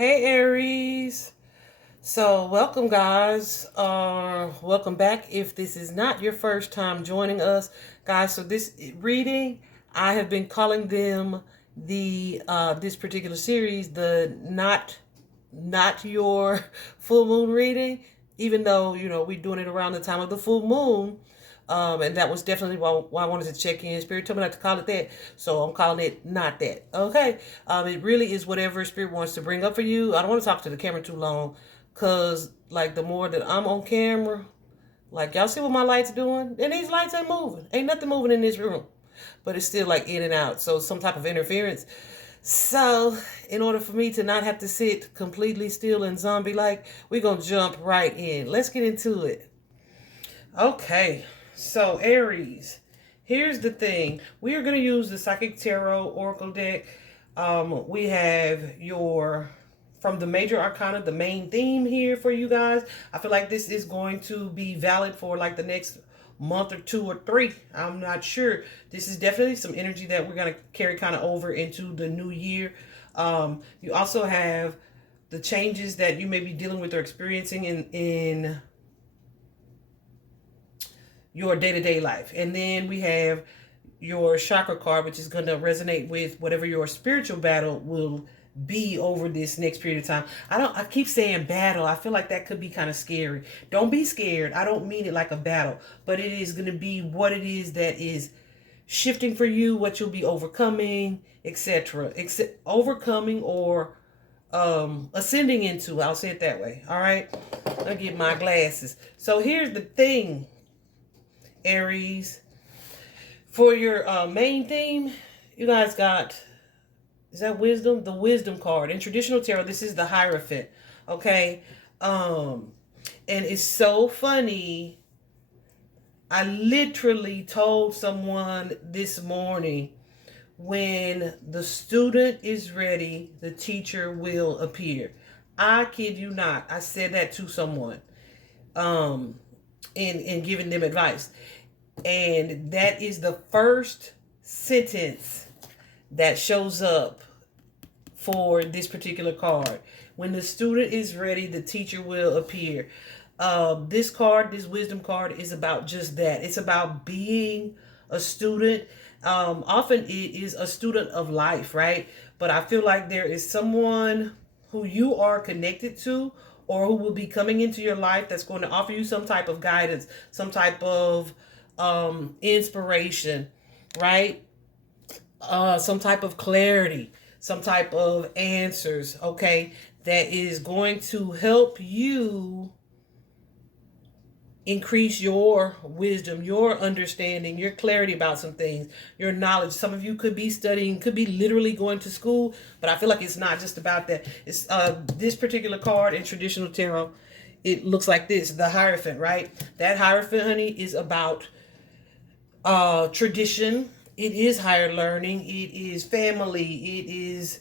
Hey Aries. So welcome guys. Welcome back if this is not your first time joining us. Guys, so this reading, I have been calling them the this particular series the not your full moon reading, even though we're doing it around the time of the full moon. And that was definitely why I wanted to check in. Spirit told me not to call it that, so I'm calling it not that. Okay. It really is whatever Spirit wants to bring up for you. I don't want to talk to the camera too long, cause like the more that I'm on camera, like y'all see what my lights doing, and these lights ain't moving. Ain't nothing moving in this room, but it's still like in and out. So some type of interference. So in order for me to not have to sit completely still and zombie like, we're gonna jump right in. Let's get into it. Okay. So, Aries, here's the thing. We are going to use the Psychic Tarot Oracle deck. We have from the major arcana, the main theme here for you guys. I feel like this is going to be valid for like the next month or 2 or 3. I'm not sure. This is definitely some energy that we're going to carry kind of over into the new year. You also have the changes that you may be dealing with or experiencing in your day-to-day life. And then we have your chakra card, which is going to resonate with whatever your spiritual battle will be over this next period of time. I keep saying battle. I feel like that could be kind of scary. Don't be scared. I don't mean it like a battle, but it is going to be what it is that is shifting for you, what you'll be overcoming, etc. Overcoming or ascending into. I'll say it that way. All right. I'll get my glasses. So here's the thing, Aries. For your main theme, you guys got, is that wisdom? The wisdom card. In traditional tarot, this is the Hierophant. Okay. And it's so funny. I literally told someone this morning, when the student is ready, the teacher will appear. I kid you not. I said that to someone in giving them advice. And that is the first sentence that shows up for this particular card. When the student is ready, the teacher will appear. This card, this wisdom card, is about just that. It's about being a student. Often it is a student of life, right? But I feel like there is someone who you are connected to, or who will be coming into your life, that's going to offer you some type of guidance, some type of inspiration, right? Some type of clarity, some type of answers, okay, that is going to help you increase your wisdom, your understanding, your clarity about some things, your knowledge. Some of you could be studying, could be literally going to school, but I feel like it's not just about that. It's this particular card in traditional tarot, it looks like this, the Hierophant, right? That Hierophant, honey, is about tradition. It is higher learning. It is family. It is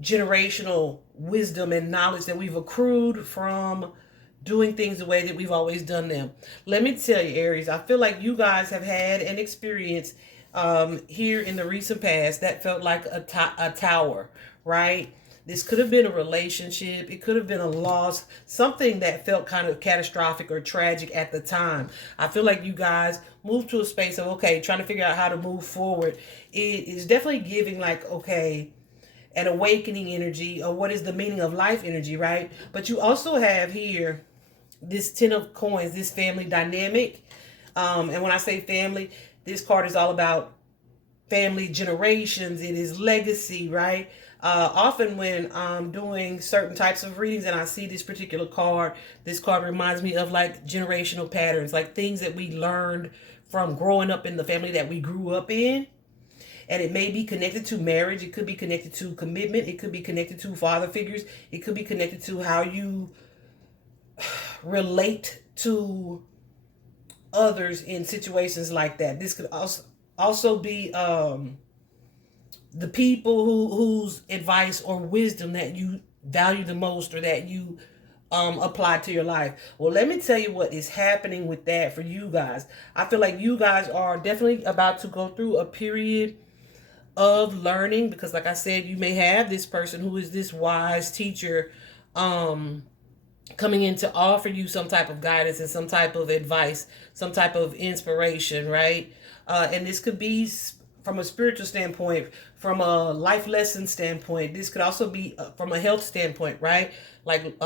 generational wisdom and knowledge that we've accrued from doing things the way that we've always done them. Let me tell you, Aries, I feel like you guys have had an experience here in the recent past that felt like a tower, right? This could have been a relationship. It could have been a loss, something that felt kind of catastrophic or tragic at the time. I feel like you guys moved to a space of, okay, trying to figure out how to move forward. It is definitely giving like, okay, an awakening energy, or what is the meaning of life energy, right? But you also have here this 10 of coins, this family dynamic. And when I say family, this card is all about family generations. It is legacy, right? Often when I'm doing certain types of readings and I see this particular card, this card reminds me of like generational patterns, like things that we learned from growing up in the family that we grew up in. And it may be connected to marriage. It could be connected to commitment. It could be connected to father figures. It could be connected to how you relate to others in situations like that. This could also be the people whose advice or wisdom that you value the most, or that you apply to your life. Well, let me tell you what is happening with that for you guys. I feel like you guys are definitely about to go through a period of learning, because like I said, you may have this person who is this wise teacher coming in to offer you some type of guidance and some type of advice, some type of inspiration, right? And this could be from a spiritual standpoint, from a life lesson standpoint. This could also be from a health standpoint, right? Like,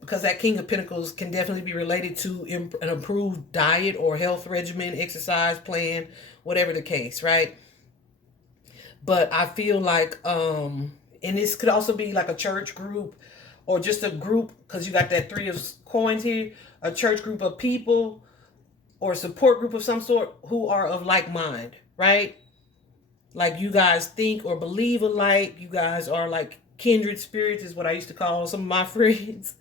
because that King of Pentacles can definitely be related to an improved diet or health regimen, exercise plan, whatever the case, right? But I feel like, and this could also be like a church group or just a group, because you got that three of coins here, a church group of people or a support group of some sort who are of like mind, right? Like you guys think or believe alike. You guys are like kindred spirits is what I used to call some of my friends.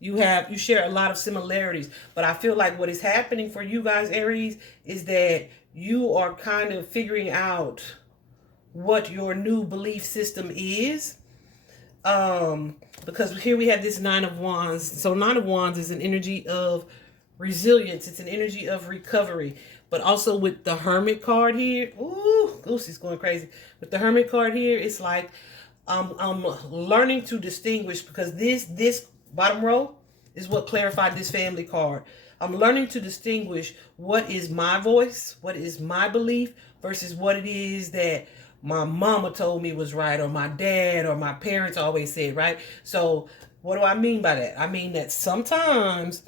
You share a lot of similarities, but I feel like what is happening for you guys, Aries, is that you are kind of figuring out what your new belief system is. Because here we have this Nine of Wands. So Nine of Wands is an energy of resilience. It's an energy of recovery. But also with the Hermit card here, ooh, Goosey's going crazy. With the Hermit card here, it's like I'm learning to distinguish, because this bottom row is what clarified this family card. I'm learning to distinguish what is my voice, what is my belief, versus what it is that my mama told me was right, or my dad or my parents always said, right? So what do I mean by that? I mean that sometimes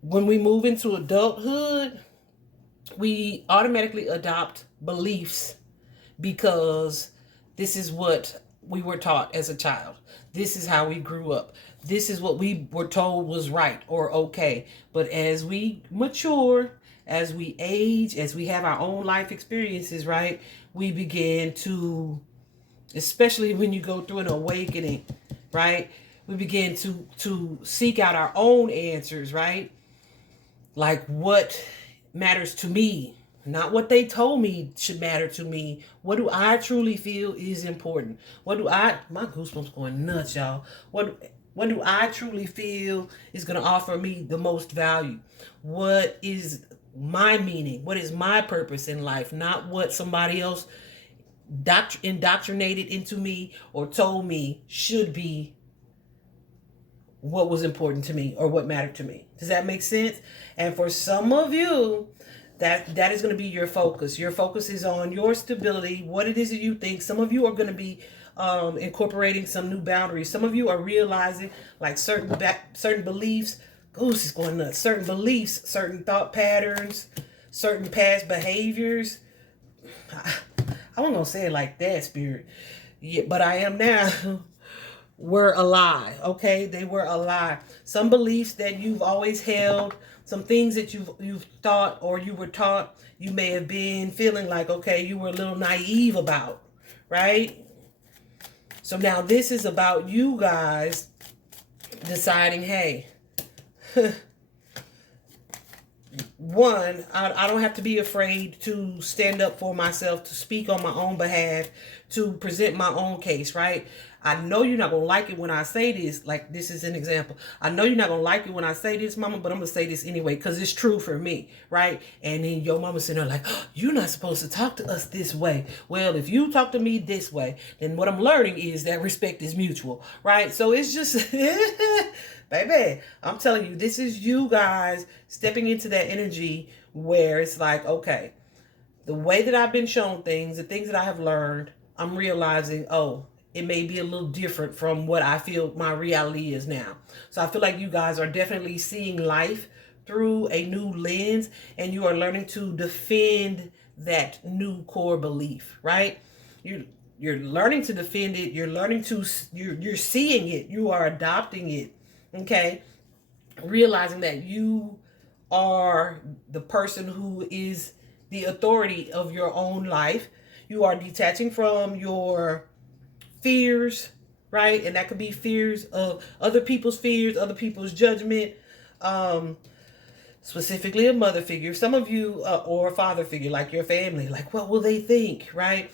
when we move into adulthood, we automatically adopt beliefs because this is what we were taught as a child. This is how we grew up. This is what we were told was right or okay. But as we mature, as we age, as we have our own life experiences, right, we begin to, especially when you go through an awakening, right, we begin to seek out our own answers, right? Like what matters to me, not what they told me should matter to me. What do I truly feel is important? My goosebumps going nuts, y'all. What do I truly feel is going to offer me the most value? What is my meaning? What is my purpose in life? Not what somebody else indoctrinated into me or told me should be what was important to me or what mattered to me. Does that make sense? And for some of you, that is going to be your focus. Your focus is on your stability, what it is that you think. Some of you are going to be incorporating some new boundaries. Some of you are realizing like certain beliefs. Goose is going nuts. Certain beliefs, certain thought patterns, certain past behaviors. I wasn't going to say it like that, Spirit. Yeah, but I am now. Were a lie, okay? They were a lie. Some beliefs that you've always held, some things that you've thought or you were taught, you may have been feeling like, okay, you were a little naive about, right? So now this is about you guys deciding, hey, one, I don't have to be afraid to stand up for myself, to speak on my own behalf, to present my own case, right? I know you're not going to like it when I say this. Like, this is an example. I know you're not going to like it when I say this, mama, but I'm going to say this anyway because it's true for me, right? And then your mama sitting there like, oh, you're not supposed to talk to us this way. Well, if you talk to me this way, then what I'm learning is that respect is mutual, right? So it's just, baby, I'm telling you, this is you guys stepping into that energy where it's like, okay, the way that I've been shown things, the things that I have learned, I'm realizing, oh, it may be a little different from what I feel my reality is now. So I feel like you guys are definitely seeing life through a new lens, and you are learning to defend that new core belief, right? You're learning to defend it. You're learning to, you're seeing it. You are adopting it, okay? Realizing that you are the person who is the authority of your own life. You are detaching from your fears, right? And that could be fears of other people's judgment, specifically a mother figure. Some of you, or a father figure, like your family, like, what will they think, right?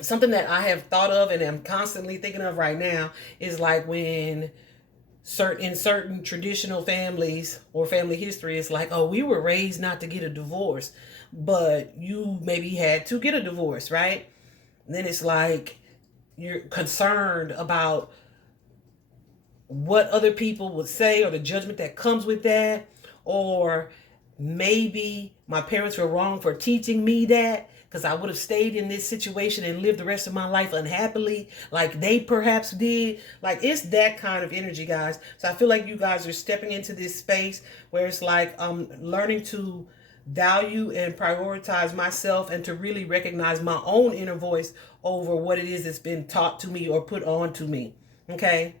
Something that I have thought of and am constantly thinking of right now is like when in certain traditional families or family history, it's like, oh, we were raised not to get a divorce. but you maybe had to get a divorce, right? And then it's like you're concerned about what other people would say or the judgment that comes with that, or maybe my parents were wrong for teaching me that, because I would have stayed in this situation and lived the rest of my life unhappily like they perhaps did. Like, it's that kind of energy, guys. So I feel like you guys are stepping into this space where it's like learning to value and prioritize myself, and to really recognize my own inner voice over what it is that's been taught to me or put on to me. Okay.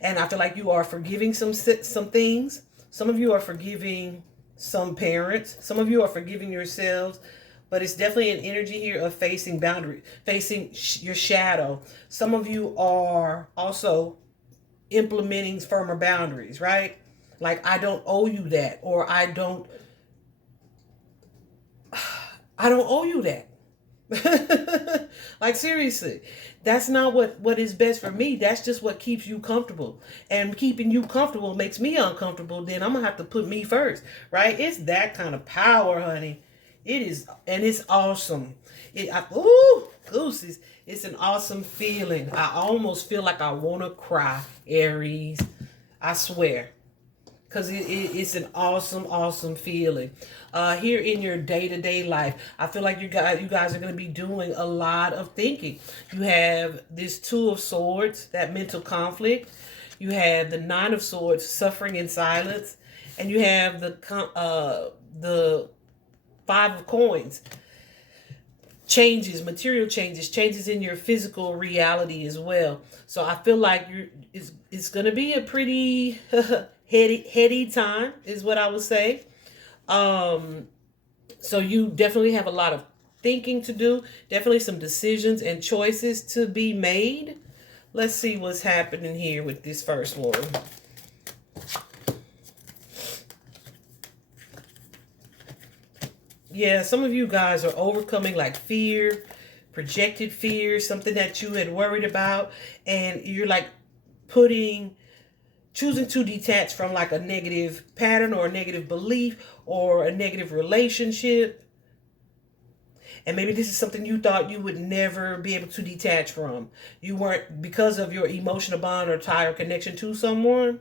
And I feel like you are forgiving some things. Some of you are forgiving some parents. Some of you are forgiving yourselves. But it's definitely an energy here of facing boundary, facing your shadow. Some of you are also implementing firmer boundaries, right? Like, I don't owe you that, or I don't owe you that. Like, seriously, that's not what is best for me. That's just what keeps you comfortable, and keeping you comfortable makes me uncomfortable. Then I'm gonna have to put me first, right? It's that kind of power, honey. It is, and it's awesome. Ooh, gooses. It's an awesome feeling. I almost feel like I want to cry, Aries. I swear, because it's an awesome feeling. Here in your day-to-day life, I feel like you guys are going to be doing a lot of thinking. You have this Two of Swords, that mental conflict. You have the Nine of Swords, suffering in silence, and you have the Five of Coins, changes, material changes, changes in your physical reality as well. So I feel like it's going to be a pretty heady time, is what I would say. So you definitely have a lot of thinking to do, definitely some decisions and choices to be made. Let's see what's happening here with this first one. Yeah, some of you guys are overcoming like fear, projected fear, something that you had worried about, and you're like choosing to detach from like a negative pattern or a negative belief or a negative relationship. And maybe this is something you thought you would never be able to detach from. You weren't, because of your emotional bond or tie or connection to someone.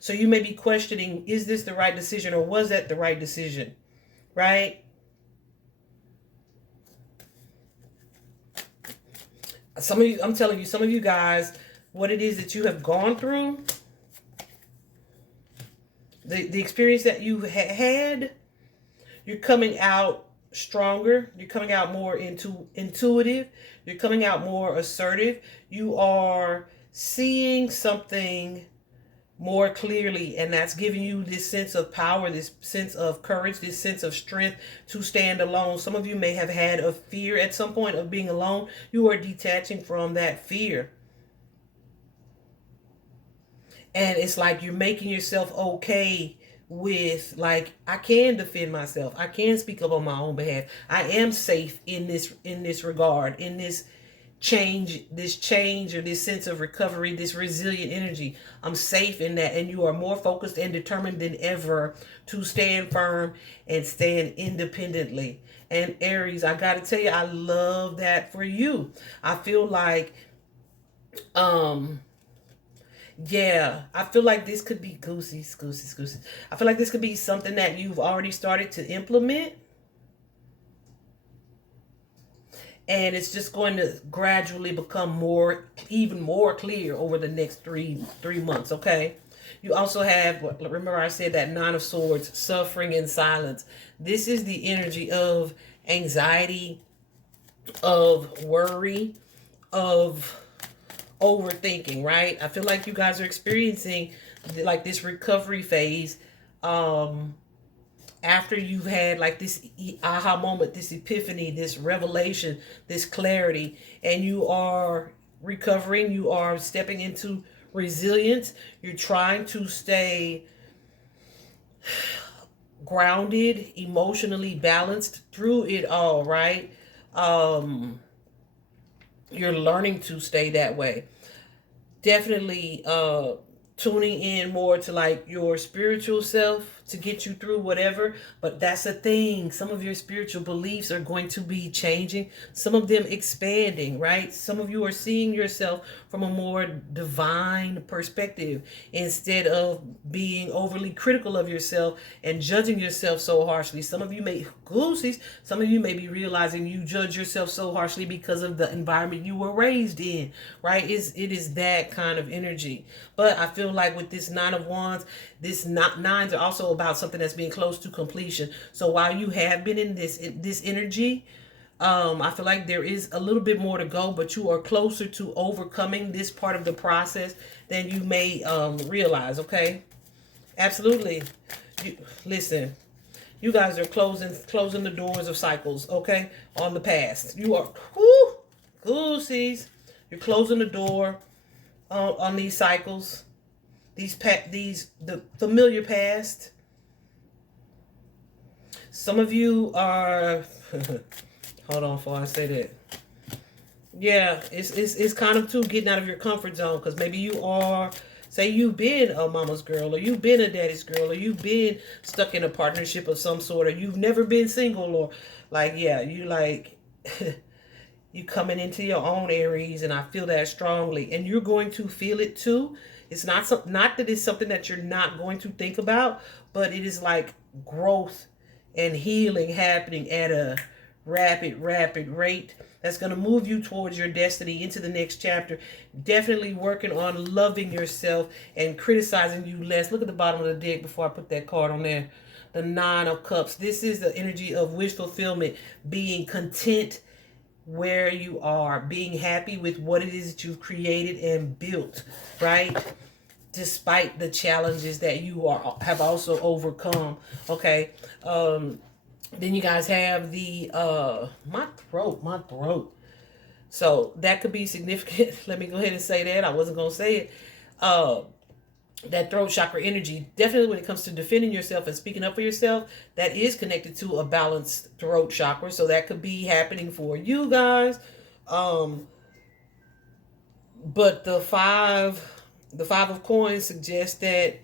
So you may be questioning, is this the right decision, or was that the right decision? Right? Some of you, I'm telling you, some of you guys, what it is that you have gone through, the experience that you had, you're coming out stronger. You're coming out more intuitive. You're coming out more assertive. You are seeing something more clearly, and that's giving you this sense of power, this sense of courage, this sense of strength to stand alone. Some of you may have had a fear at some point of being alone. You are detaching from that fear. And it's like you're making yourself okay with, like, I can defend myself. I can speak up on my own behalf. I am safe in this regard, in this change or this sense of recovery, this resilient energy. I'm safe in that. And you are more focused and determined than ever to stand firm and stand independently. And Aries, I got to tell you, I love that for you. I feel like yeah, I feel like this could be goosies. I feel like this could be something that you've already started to implement, and it's just going to gradually become even more clear over the next three months. Okay. You also have, remember I said that Nine of Swords, suffering in silence. This is the energy of anxiety, of worry, of overthinking, right? I feel like you guys are experiencing like this recovery phase after you've had like this aha moment, this epiphany, this revelation, this clarity, and you are recovering. You are stepping into resilience. You're trying to stay grounded, emotionally balanced through it all, right? You're learning to stay that way. Definitely tuning in more to like your spiritual self, to get you through whatever. But that's the thing. Some of your spiritual beliefs are going to be changing, some of them expanding, right? Some of you are seeing yourself from a more divine perspective instead of being overly critical of yourself and judging yourself so harshly. Some of you may, goosies, some of you may be realizing you judge yourself so harshly because of the environment you were raised in, right? It is that kind of energy. But I feel like with this Nine of Wands, this nines are also about something that's being close to completion. So while you have been in this energy, I feel like there is a little bit more to go, but you are closer to overcoming this part of the process than you may realize. Absolutely. Listen, you guys are closing the doors of cycles, okay, on the past. You are, goosies. You're closing the door on these cycles, the familiar past. Some of you are, hold on before I say that. Yeah, it's kind of too getting out of your comfort zone, because maybe you are, say you've been a mama's girl, or you've been a daddy's girl, or you've been stuck in a partnership of some sort, or you've never been single, or like, yeah, you like, you coming into your own Aries, and I feel that strongly, and you're going to feel it too. It's not that it's something that you're not going to think about, but it is like growth and healing happening at a rapid rate that's going to move you towards your destiny into the next chapter. Definitely working on loving yourself and criticizing you less. Look at the bottom of the deck before I put that card on there. The Nine of Cups. This is the energy of wish fulfillment, being content where you are, being happy with what it is that you've created and built, right? Despite the challenges that you have also overcome. Okay. Then you guys have the my throat. So that could be significant. Let me go ahead and say that. I wasn't gonna say it. That throat chakra energy, definitely when it comes to defending yourself and speaking up for yourself, that is connected to a balanced throat chakra. So that could be happening for you guys. But the five of coins suggests that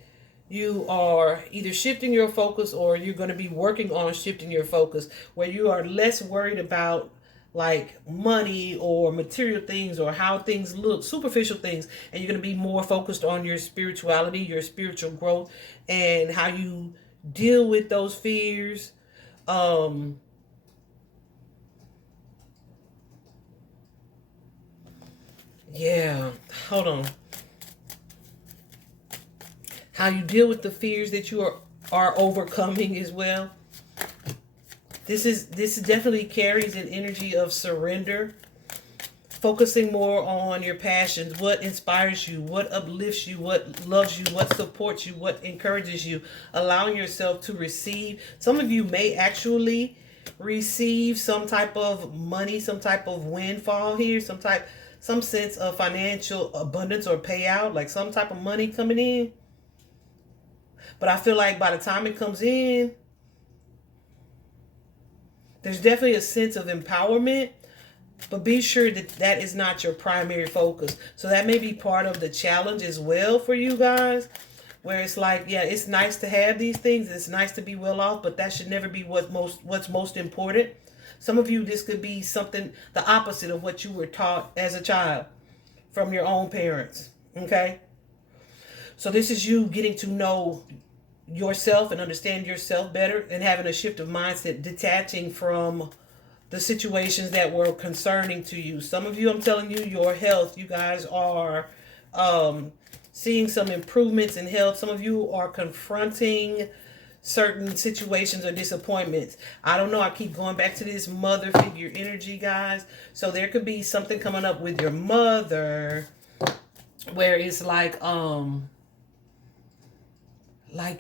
you are either shifting your focus, or you're going to be working on shifting your focus, where you are less worried about like money or material things or how things look, superficial things, and you're going to be more focused on your spirituality, your spiritual growth, and how you deal with those fears. Yeah, hold on. How you deal with the fears that you are overcoming as well. This definitely carries an energy of surrender, focusing more on your passions, what inspires you, what uplifts you, what loves you, what supports you, what encourages you, allowing yourself to receive. Some of you may actually receive some type of money, some type of windfall here, some sense of financial abundance or payout, like some type of money coming in. But I feel like by the time it comes in, there's definitely a sense of empowerment, but be sure that that is not your primary focus. So that may be part of the challenge as well for you guys, where it's like, yeah, it's nice to have these things. It's nice to be well off, but that should never be what's most important. Some of you, this could be something, the opposite of what you were taught as a child from your own parents, okay? So this is you getting to know yourself and understand yourself better, and having a shift of mindset, detaching from the situations that were concerning to you. Some of you, I'm telling you, your health, you guys are seeing some improvements in health. Some of you are confronting certain situations or disappointments. I don't know, I keep going back to this mother figure energy, guys. So there could be something coming up with your mother where it's like,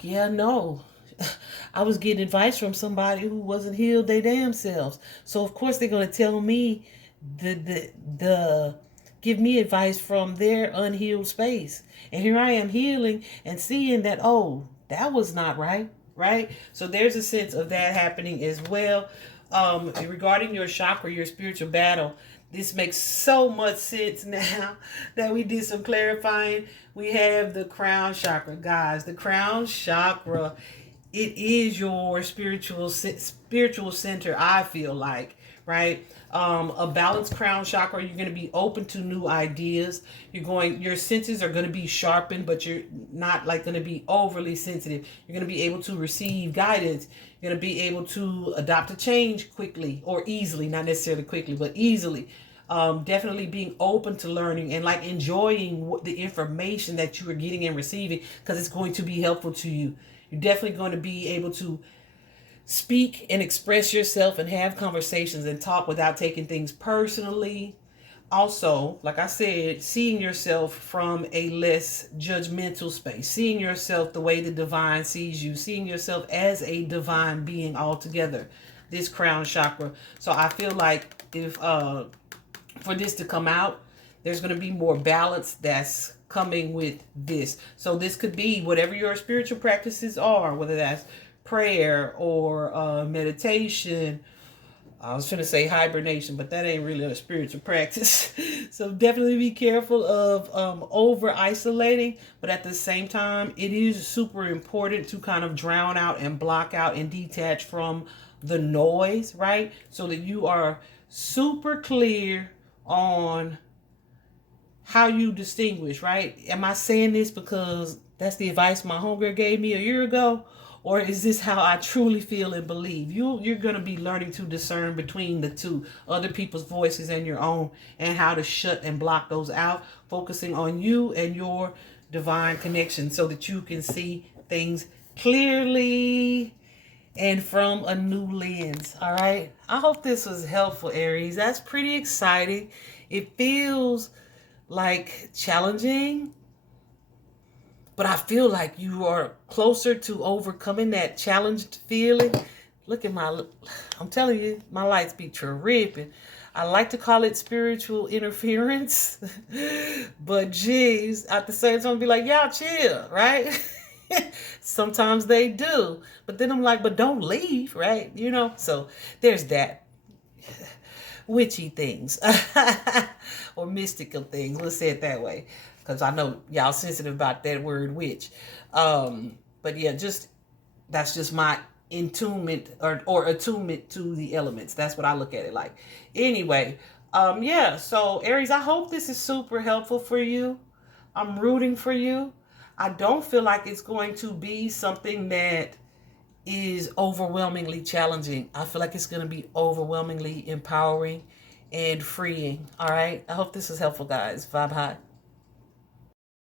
yeah, no. I was getting advice from somebody who wasn't healed they damn selves. So of course they're gonna tell me the give me advice from their unhealed space. And here I am healing and seeing that, oh, that was not right, right? So there's a sense of that happening as well. Regarding your chakra, your spiritual battle, this makes so much sense now that we did some clarifying. We have the crown chakra, guys. The crown chakra it is your spiritual center, I feel like, right? A balanced crown chakra, you're going to be open to new ideas. Your senses are going to be sharpened, but you're not like going to be overly sensitive. You're going to be able to receive guidance. You're going to be able to adopt a change quickly or easily, not necessarily quickly, but easily. Definitely being open to learning and like enjoying the information that you are getting and receiving, because it's going to be helpful to you. You're definitely going to be able to speak and express yourself and have conversations and talk without taking things personally. Also, like I said, seeing yourself from a less judgmental space, seeing yourself the way the divine sees you, seeing yourself as a divine being altogether, this crown chakra. So I feel like if for this to come out, there's going to be more balance that's coming with this. So this could be whatever your spiritual practices are, whether that's prayer or meditation. I was trying to say hibernation, but that ain't really a spiritual practice. So definitely be careful of over isolating. But at the same time, it is super important to kind of drown out and block out and detach from the noise, right? So that you are super clear on how you distinguish, right? Am I saying this because that's the advice my homegirl gave me a year ago? Or is this how I truly feel and believe? You're going to be learning to discern between the two, other people's voices and your own, and how to shut and block those out, focusing on you and your divine connection so that you can see things clearly and from a new lens. All right. I hope this was helpful, Aries. That's pretty exciting. It feels like challenging, but I feel like you are closer to overcoming that challenged feeling. Look at I'm telling you, my lights be tripping. I like to call it spiritual interference, but geez, at the same time, be like, y'all chill, right? Sometimes they do, but then I'm like, but don't leave, right? So there's that. Witchy things or mystical things. Let's say it that way, because I know y'all sensitive about that word witch. But yeah, that's just my attunement or attunement to the elements. That's what I look at it like. Anyway, yeah. So Aries, I hope this is super helpful for you. I'm rooting for you. I don't feel like it's going to be something that is overwhelmingly challenging. I feel like it's going to be overwhelmingly empowering and freeing. All right. I hope this is helpful, guys. Vibe high.